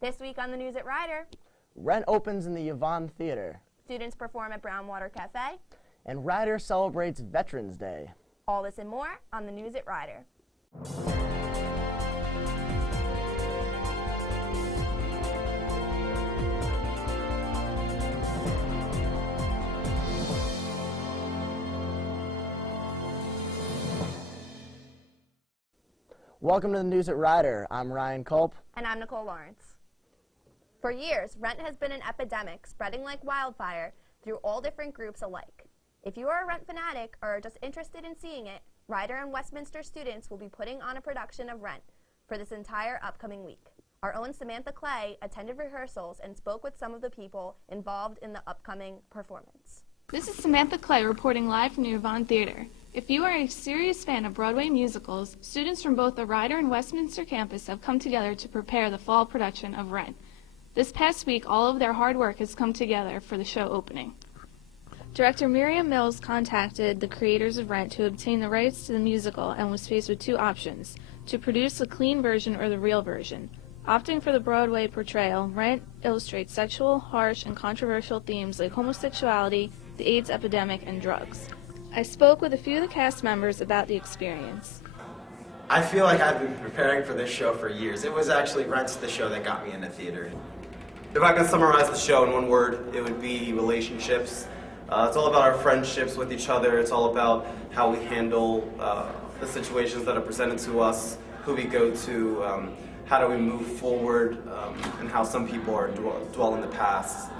This week on the news at Rider, Rent opens in the Yvonne Theater. Students perform at Brownwater Cafe. And Rider celebrates Veterans Day. All this and more on the news at Rider. Welcome to the news at Rider. I'm Ryan Culp. And I'm Nicole Lawrence. For years, rent has been an epidemic spreading like wildfire through all different groups alike. If you are a rent fanatic or are just interested in seeing it, Rider and Westminster students will be putting on a production of Rent for this entire upcoming week. Our own Samantha Clay attended rehearsals and spoke with some of the people involved in the upcoming performance. This is Samantha Clay reporting live from the Yvonne Theater. If you are a serious fan of Broadway musicals, students from both the Rider and Westminster campus have come together to prepare the fall production of Rent. This past week, all of their hard work has come together for the show opening. Director Miriam Mills contacted the creators of Rent to obtain the rights to the musical and was faced with two options, to produce the clean version or the real version. Opting for the Broadway portrayal, Rent illustrates sexual, harsh, and controversial themes like homosexuality, the AIDS epidemic, and drugs. I spoke with a few of the cast members about the experience. I feel like I've been preparing for this show for years. It was actually Rent's the show that got me into theater. If I could summarize the show in one word, it would be relationships. It's all about our friendships with each other. It's all about how we handle the situations that are presented to us, who we go to, how do we move forward, and how some people are dwell in the past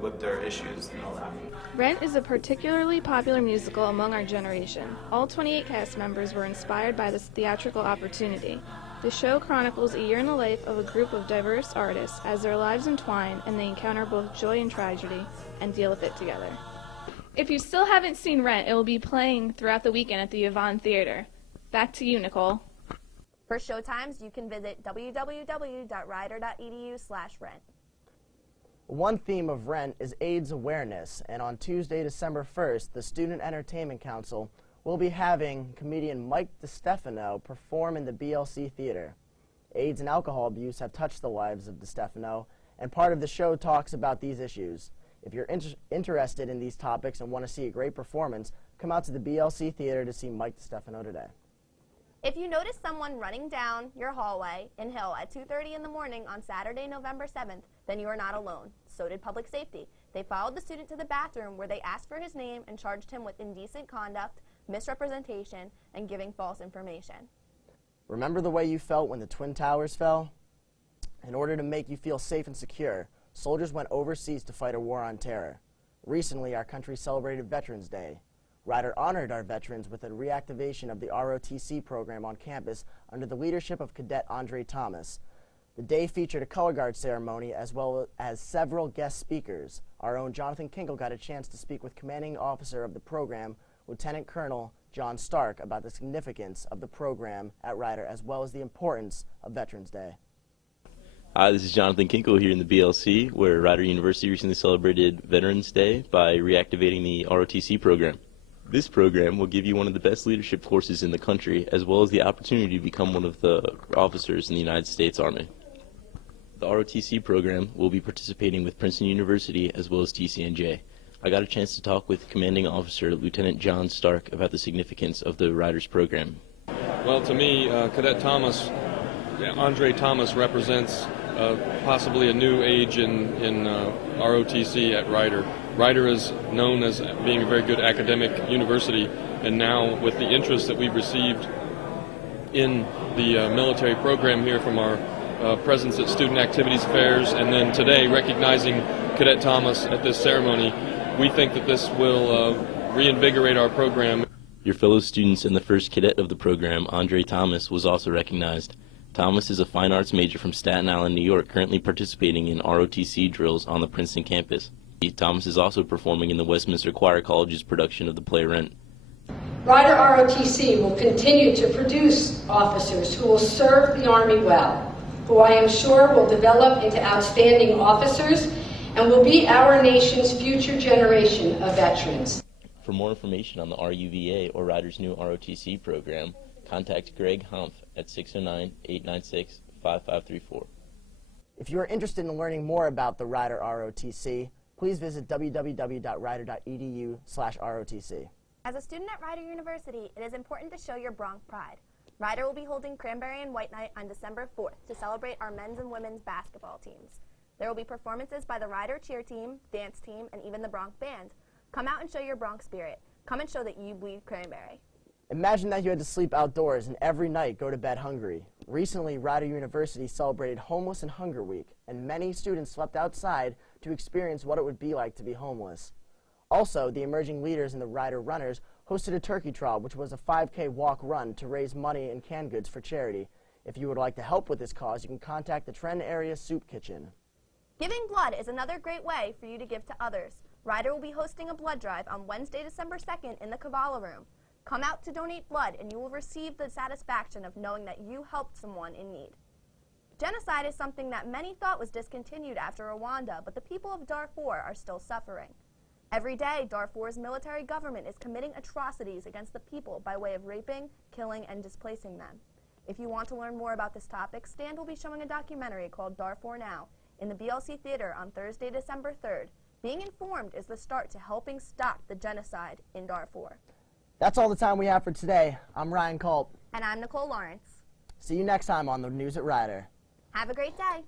with their issues and all that. Rent is a particularly popular musical among our generation. All 28 cast members were inspired by this theatrical opportunity. The show chronicles a year in the life of a group of diverse artists as their lives entwine and they encounter both joy and tragedy and deal with it together. If you still haven't seen Rent, it will be playing throughout the weekend at the Yvonne Theater. Back to you, Nicole. For showtimes, you can visit www.rider.edu/rent. One theme of Rent is AIDS awareness, and on Tuesday, December 1st, the Student Entertainment Council will be having comedian Mike DeStefano perform in the BLC Theater. AIDS and alcohol abuse have touched the lives of DeStefano, and part of the show talks about these issues. If you're interested in these topics and want to see a great performance, come out to the BLC Theater to see Mike DeStefano today. If you notice someone running down your hallway in Hill at 2:30 in the morning on Saturday, November 7th, then you are not alone. So did public safety. They followed the student to the bathroom where they asked for his name and charged him with indecent conduct, misrepresentation, and giving false information. Remember the way you felt when the Twin Towers fell? In order to make you feel safe and secure, soldiers went overseas to fight a war on terror. Recently, our country celebrated Veterans Day. Rider honored our veterans with a reactivation of the ROTC program on campus under the leadership of Cadet Andre Thomas. The day featured a color guard ceremony as well as several guest speakers. Our own Jonathan Kinkle got a chance to speak with commanding officer of the program, Lieutenant Colonel John Stark, about the significance of the program at Rider as well as the importance of Veterans Day. Hi, this is Jonathan Kinkle here in the BLC, where Rider University recently celebrated Veterans Day by reactivating the ROTC program. This program will give you one of the best leadership courses in the country, as well as the opportunity to become one of the officers in the United States Army. The ROTC program will be participating with Princeton University as well as TCNJ. I got a chance to talk with Commanding Officer Lieutenant John Stark about the significance of the Riders program. Well, to me, Cadet Thomas, Andre Thomas, represents possibly a new age in ROTC at Rider. Rider is known as being a very good academic university, and now with the interest that we've received in the military program here from our presence at student activities fairs, and then today recognizing Cadet Thomas at this ceremony, we think that this will reinvigorate our program. Your fellow students and the first cadet of the program, Andre Thomas, was also recognized. Thomas is a fine arts major from Staten Island, New York, currently participating in ROTC drills on the Princeton campus. Thomas is also performing in the Westminster Choir College's production of the play Rent. Rider ROTC will continue to produce officers who will serve the Army well, who I am sure will develop into outstanding officers and will be our nation's future generation of veterans. For more information on the RUVA or Rider's new ROTC program, contact Greg Humph at 609-896-5534. If you are interested in learning more about the Rider ROTC, please visit www.rider.edu/ROTC. As a student at Rider University, it is important to show your Bronx pride. Rider will be holding Cranberry and White Night on December 4th to celebrate our men's and women's basketball teams. There will be performances by the Rider cheer team, dance team, and even the Bronx band. Come out and show your Bronx spirit. Come and show that you bleed Cranberry. Imagine that you had to sleep outdoors and every night go to bed hungry. Recently, Rider University celebrated Homeless and Hunger Week, and many students slept outside to experience what it would be like to be homeless. Also, the emerging leaders in the Rider Runners hosted a turkey trot, which was a 5K walk run to raise money and canned goods for charity. If you would like to help with this cause, you can contact the Trend Area Soup Kitchen. Giving blood is another great way for you to give to others. Rider will be hosting a blood drive on Wednesday, December 2nd in the Kavala Room. Come out to donate blood and you will receive the satisfaction of knowing that you helped someone in need. Genocide is something that many thought was discontinued after Rwanda, but the people of Darfur are still suffering. Every day, Darfur's military government is committing atrocities against the people by way of raping, killing, and displacing them. If you want to learn more about this topic, Stand will be showing a documentary called Darfur Now in the BLC Theater on Thursday, December 3rd. Being informed is the start to helping stop the genocide in Darfur. That's all the time we have for today. I'm Ryan Culp. And I'm Nicole Lawrence. See you next time on the News at Rider. Have a great day.